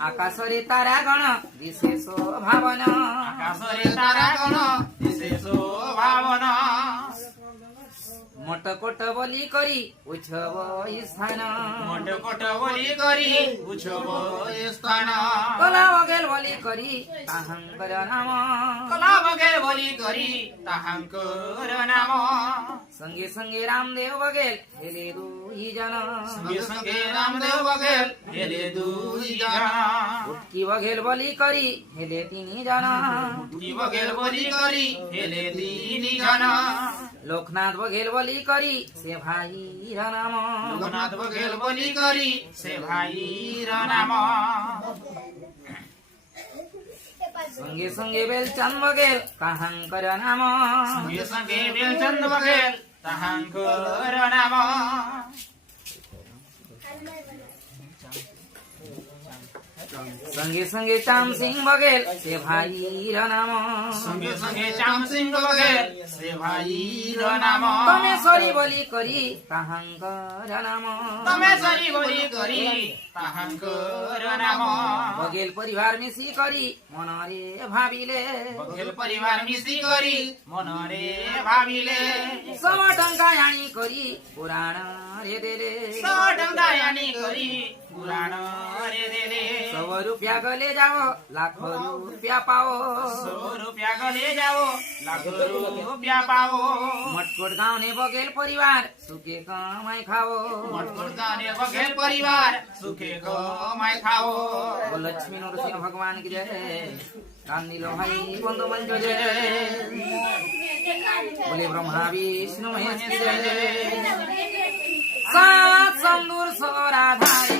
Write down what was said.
आकाशरे तारा गण विशेषो भावन आकाशरे तारा गण विशेषो भावन मटकोट बोली करी उछब स्थान मटकोट बोली करी उछब स्थान कला बगेल बोली करी ताहंकर नाम कला बगेल बोली करी ताहंकर नाम संगे संगे रामदेव बगेल हेले दुई जन संगे संगे रामदेव बगेल हेले दुई जन उटकी बगेल बोली करी हेले तिनी जन उटकी बगेल बोली करी हेले तिनी जन लोकनाथ बघेल बोली करी से भाई र नाम लोकनाथ बघेल बोली करी से भाई र नाम संगे संगे बेलचंद बघेल ताहंकर नाम संगे संगे बेलचंद बघेल ताहंकर नाम संगे संगे चाम सिंह बघेल से भाई र नाम संगे संगे चाम सिंह बघेल से भाई र नाम तमेश्वरी बोली करी ताहंकर नाम तमेश्वरी बोली करी ताहंकर नाम बघेल परिवार मिसी करी मन रे भाविले बघेल परिवार मिसी करी मन रे भाविले सब टंका यानी करी पुराण रे देले सब टंका यानी करी पुराण रे देले 100 रुपया गले जाओ लाखों रुपया पाओ 100 रुपया गले जाओ लाखों रुपया पाओ मटकोट गाँव ने बघेल परिवार सुखे कमाई खाओ मटकोट गाँव ने बघेल परिवार सुखे कमाई खाओ बोल लक्ष्मी नरसिंह भगवान की जय कान नीलो भाई बंधु मंजो जय बोले ब्रह्मा विष्णु महेश की जय सात समुद्र सोराधारे